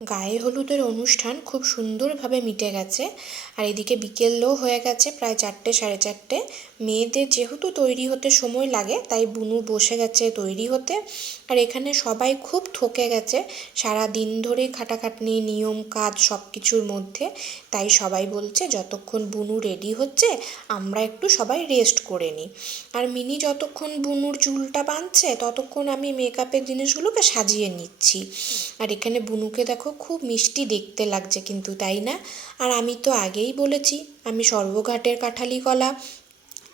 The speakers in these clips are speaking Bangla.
গায়ে হলুদের অনুষ্ঠান খুব সুন্দরভাবে মিটে গেছে। আর এদিকে বিকেলও হয়ে গেছে প্রায় চারটে, সাড়ে চারটে। মেয়েদের যেহেতু তৈরি হতে সময় লাগে, তাই বুনু বসে গেছে তৈরি হতে। আর এখানে সবাই খুব থকে গেছে। সারা দিন ধরে খাটাখাটনি, নিয়ম কাজ সব কিছুর মধ্যে। তাই সবাই বলছে, যতক্ষণ বুনু রেডি হচ্ছে, আমরা একটু সবাই রেস্ট করে নিই। আর মিনি যতক্ষণ বুনুর চুলটা বাঁধছে, ততক্ষণ আমি মেকআপের জিনিসগুলোকে সাজিয়ে নিচ্ছি। আর এখানে বুনুকে দেখো খুব মিষ্টি দেখতে লাগছে কিন্তু, তাই না? আর আমি তো আগেই বলেছি, আমি সর্বঘাটের কাঠালি কলা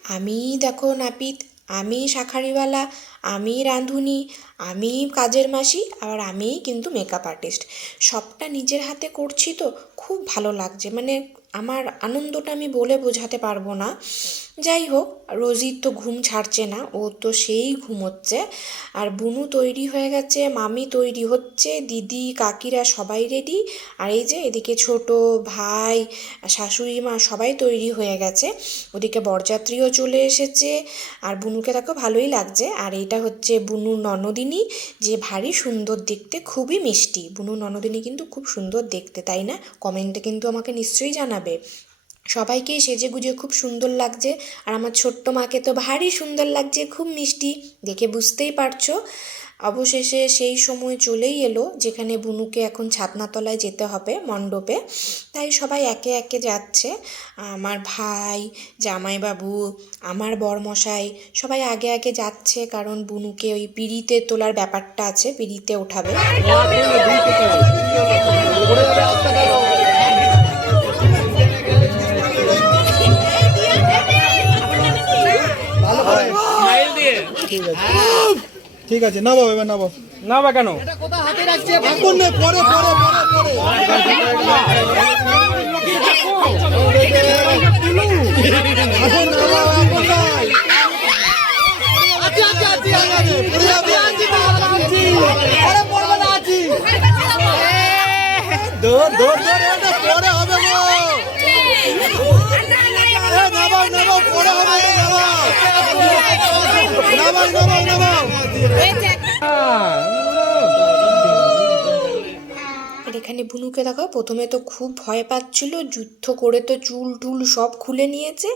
আমি দেখো নাপিত, আমি শাঁখারিওয়ালা, আমি রাঁধুনি, আমি কাজের মাসি, আবার আমিই কিন্তু মেকআপ আর্টিস্ট সবটা নিজের হাতে করছি তো, খুব ভালো লাগছে। মানে আমার আনন্দটা আমি বলে বোঝাতে পারব না। যাই হোক, রোজির তো ঘুম ছাড়ছে না, ও তো সেই ঘুমোচ্ছে। আর বুনু তৈরি হয়ে গেছে, মামি তৈরি হচ্ছে, দিদি, কাকিরা সবাই রেডি আর এই যে এদিকে ছোট ভাই, শাশুড়ি মা সবাই তৈরি হয়ে গেছে। ওদিকে বরযাত্রীও চলে এসেছে। আর বুনুকে দেখো ভালোই লাগছে। আর এইটা হচ্ছে বুনুর ননদিনী, যে ভারী সুন্দর দেখতে, খুবই মিষ্টি। বুনুর ননদিনী কিন্তু খুব সুন্দর দেখতে, তাই না? কমেন্টে কিন্তু আমাকে নিশ্চয়ই জানাবে। সবাইকেই সেজে গুজে খুব সুন্দর লাগছে। আর আমার ছোট্ট মাকে তো ভারী সুন্দর লাগছে, খুব মিষ্টি, দেখে বুঝতেই পারছ। অবশেষে সেই সময় চলেই এলো, যেখানে বুনুকে এখন ছাতনাতলায় যেতে হবে মণ্ডপে। তাই সবাই একে একে যাচ্ছে। আমার ভাই, জামাইবাবু, আমার বরমশাই সবাই আগে আগে যাচ্ছে, কারণ বুনুকে ওই পিড়িতে তোলার ব্যাপারটা আছে, পিড়িতে ওঠাবে। ঠিক আছে এবার নামাও না বা কেন এখন নয় পরে পরে পরে পরে এখন নামাও এখন নয় আচ্ছা আচ্ছা আচ্ছা আচ্ছা পরে যাবে দৌড় দৌড় দৌড় পরে হবে গো এখানে বুনুকে দেখো প্রথমে তো খুব ভয় পাচ্ছিল যুদ্ধ করে তো চুল টুল সব খুলে নিয়েছে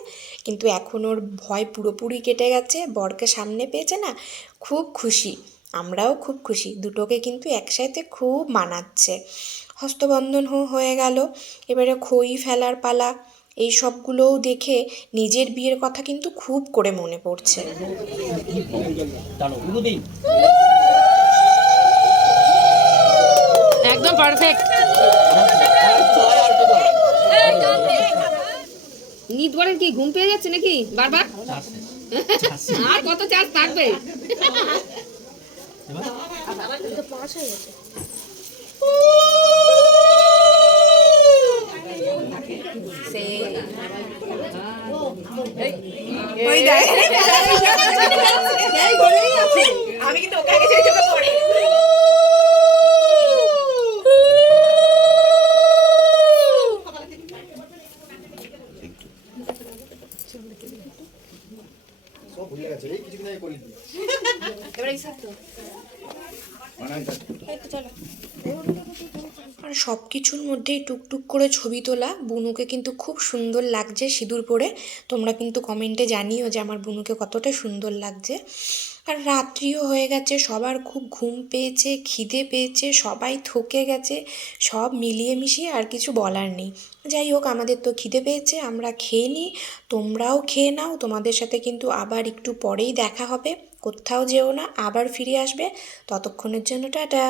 কিন্তু এখন ওর ভয় পুরোপুরি কেটে গেছে বরকে সামনে পেয়েছে না খুব খুশি আমরাও খুব খুশি দুটোকে কিন্তু একসাথে খুব মানাচ্ছে। হস্তবন্ধন হো- হয়ে গেল এবারে খই ফেলার পালা এই সবগুলোও দেখে নিজের বিয়ের কথা কিন্তু খুব করে মনে পড়ছে। একদম পারফেক্ট নিদ বলেন কি ঘুম পেয়ে যাচ্ছে নাকি? বারবার? আর কত চার্জ থাকবে? আর সব কিছুর মধ্যেই টুকটুক করে ছবি তোলা বুনুকে কিন্তু খুব সুন্দর লাগছে সিঁদুর পরে। তোমরা কিন্তু কমেন্টে জানিও যে আমার বুনুকে কতটা সুন্দর লাগছে। আর রাত্রিও হয়ে গেছে, সবার খুব ঘুম পেয়েছে, খিদে পেয়েছে, সবাই থকে গেছে, সব মিলিয়ে মিশিয়ে আর কিছু বলার নেই। যাই হোক, আমাদের তো খিদে পেয়েছে, আমরা খেয়ে নিই, তোমরাও খেয়ে নাও, তোমাদের সাথে কিন্তু আবার একটু পরেই দেখা হবে, কোথাও যেও না, আবার ফিরে আসবে, ততক্ষণের জন্য টাটা।